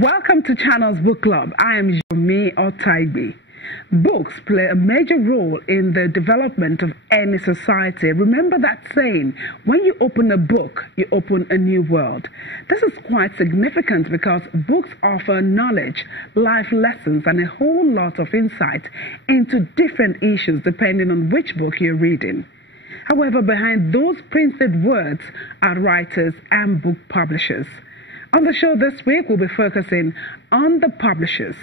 Welcome to Channel's Book Club. I am Gbemi. Books play a major role in the development of any society. Remember that saying, when you open a book, you open a new world. This is quite significant because books offer knowledge, life lessons, and a whole lot of insight into different issues depending on which book you're reading. However, behind those printed words are writers and book publishers. On the show this week, we'll be focusing on the publishers.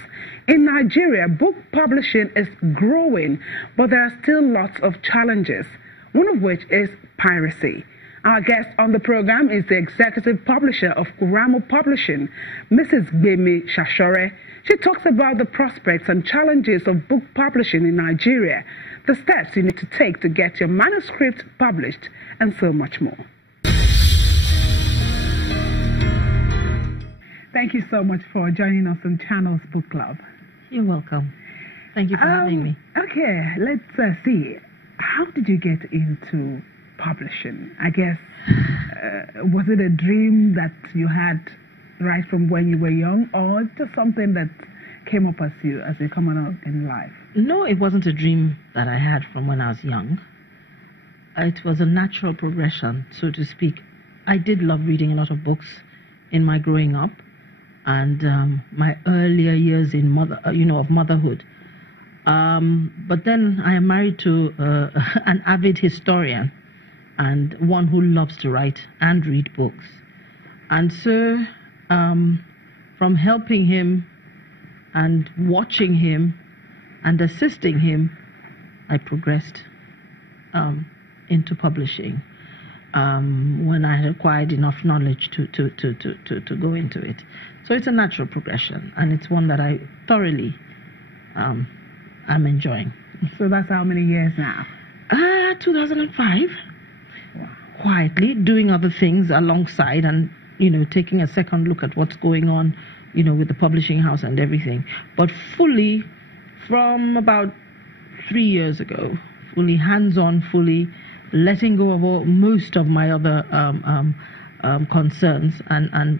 In Nigeria, book publishing is growing, but there are still lots of challenges, one of which is piracy. Our guest on the program is the executive publisher of Kuramo Publishing, Mrs. Gbemi Shasore. She talks about the prospects and challenges of book publishing in Nigeria, the steps you need to take to get your manuscript published, and so much more. Thank you so much for joining us on Channel's Book Club. You're welcome. Thank you for having me. Okay, let's see. How did you get into publishing? I guess, was it a dream that you had right from when you were young, or just something that came up as you come on in life? No, it wasn't a dream that I had from when I was young. It was a natural progression, so to speak. I did love reading a lot of books in my growing up, and my earlier years in motherhood. But then I am married to an avid historian and one who loves to write and read books. And so from helping him and watching him and assisting him, I progressed into publishing when I had acquired enough knowledge to go into it. So it's a natural progression, and it's one that I thoroughly am enjoying. So that's how many years now? 2005. Wow. Quietly doing other things alongside, and taking a second look at what's going on, with the publishing house and everything. But fully from about 3 years ago, fully hands-on, fully letting go of most of my other concerns and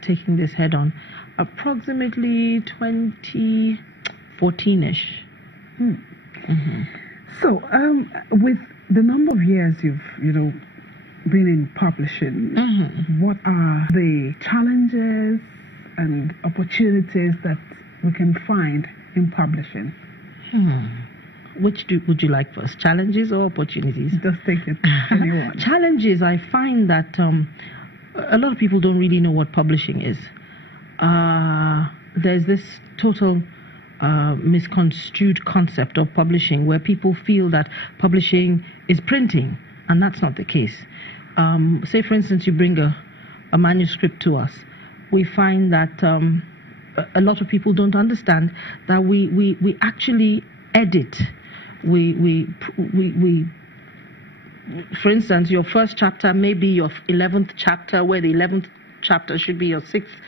taking this head on, approximately 2014-ish. So, with the number of years you've been in publishing, what are the challenges and opportunities that we can find in publishing? Which would you like first, challenges or opportunities? Just take it, anyone. Challenges, I find that a lot of people don't really know what publishing is. There's this total misconstrued concept of publishing where people feel that publishing is printing, and that's not the case. Say, for instance, you bring a manuscript to us. We find that a lot of people don't understand that we actually edit. We for instance, your first chapter may be your 11th chapter, where the 11th chapter should be your sixth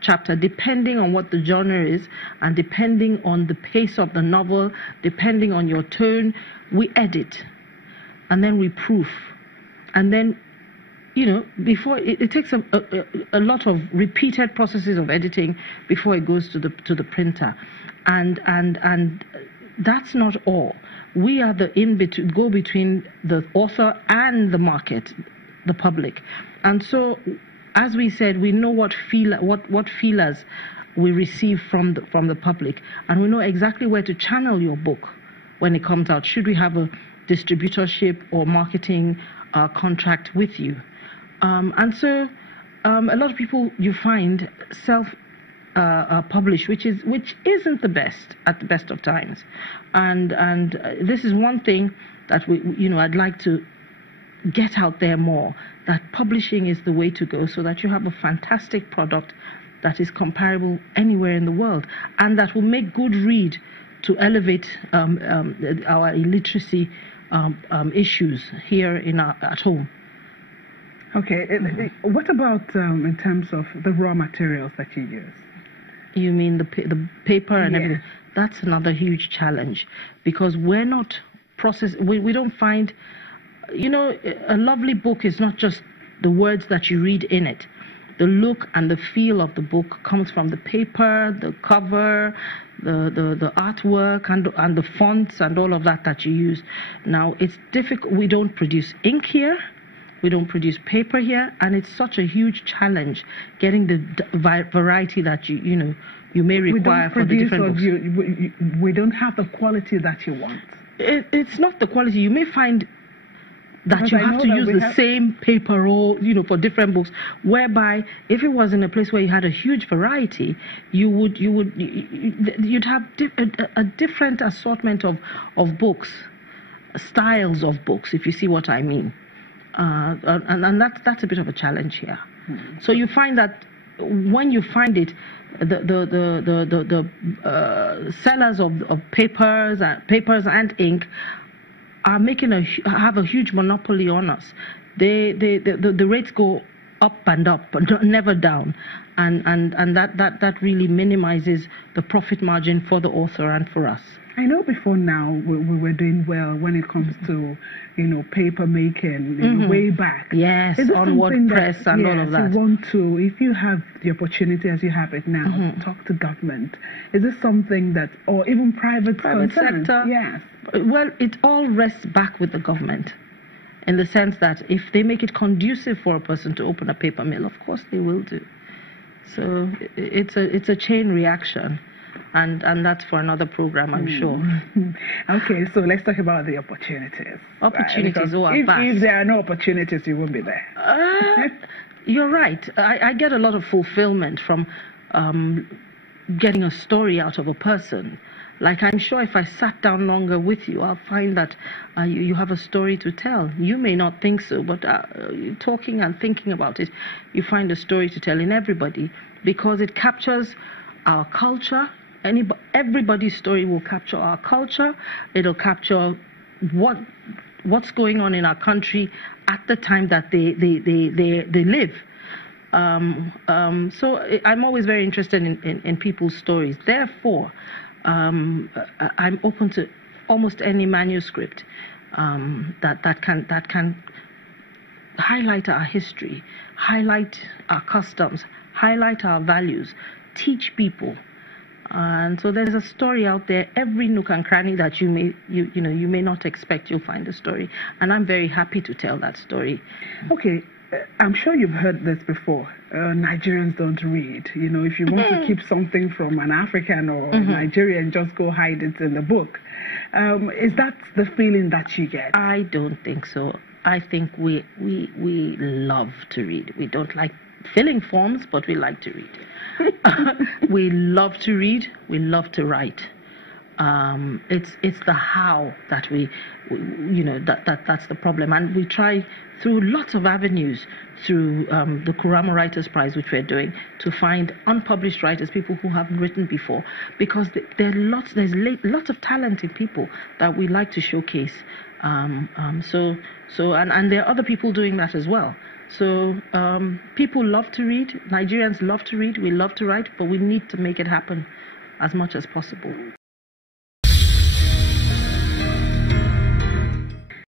chapter, depending on what the genre is and depending on the pace of the novel, depending on your tone. We edit, and then we proof, and then before it takes a lot of repeated processes of editing before it goes to the printer, and that's not all. We are the go between the author and the market, the public. And so, as we said, we know what feelers we receive from the public, and we know exactly where to channel your book when it comes out. Should we have a distributorship or marketing contract with you? And so, a lot of people, you find, publish, which isn't the best at the best of times, and this is one thing that I'd like to get out there more, that publishing is the way to go, so that you have a fantastic product that is comparable anywhere in the world, and that will make good read to elevate our illiteracy issues here at home. Okay, what about in terms of the raw materials that you use? You mean the paper and everything? That's another huge challenge, because we're not we don't find, a lovely book is not just the words that you read in it. the look and the feel of the book comes from the paper, the cover, the artwork, and the fonts and all of that you use. Now, it's difficult. We don't produce ink here. We don't produce paper here, and it's such a huge challenge getting the variety that you may require for the different books. We don't have the quality that you want. It's not the quality. You may find that you have to use the same paper roll, for different books. Whereby, if it was in a place where you had a huge variety, you'd have a different assortment of books, styles of books, if you see what I mean. And that's a bit of a challenge here. So you find that when you find it, the sellers of papers and ink are have a huge monopoly on us. The rates go up and up, but never down, and that really minimizes the profit margin for the author and for us. I know before now we were doing well when it comes to paper making way back. Yes, on WordPress and all of that. You want to, if you have the opportunity as you have it now, talk to government. Is this something that, or even private sector? Yes. Well, it all rests back with the government, in the sense that if they make it conducive for a person to open a paper mill, of course they will do. So it's a chain reaction. And that's for another program, I'm sure. Okay, so let's talk about the opportunities. Opportunities, if there are no opportunities, you won't be there. You're right. I get a lot of fulfillment from getting a story out of a person. Like, I'm sure if I sat down longer with you, I'll find that you have a story to tell. You may not think so, but talking and thinking about it, you find a story to tell in everybody, because it captures our culture. Everybody's story will capture our culture. It'll capture what's going on in our country at the time that they live. So I'm always very interested in people's stories. Therefore, I'm open to almost any manuscript that can highlight our history, highlight our customs, highlight our values, teach people. And so there's a story out there. Every nook and cranny that you may not expect, you'll find a story. And I'm very happy to tell that story. Okay, I'm sure you've heard this before. Nigerians don't read. If you want to keep something from an African or Nigerian, just go hide it in the book. Is that the feeling that you get? I don't think so. I think we love to read. We don't like filling forms, but we like to read. We love to read. We love to write. It's the how that that's the problem, and we try through lots of avenues, through the Kurama Writers Prize, which we're doing, to find unpublished writers, people who haven't written before, because there's lots of talented people that we like to showcase. And there are other people doing that as well. So people love to read. Nigerians love to read. We love to write, but we need to make it happen as much as possible.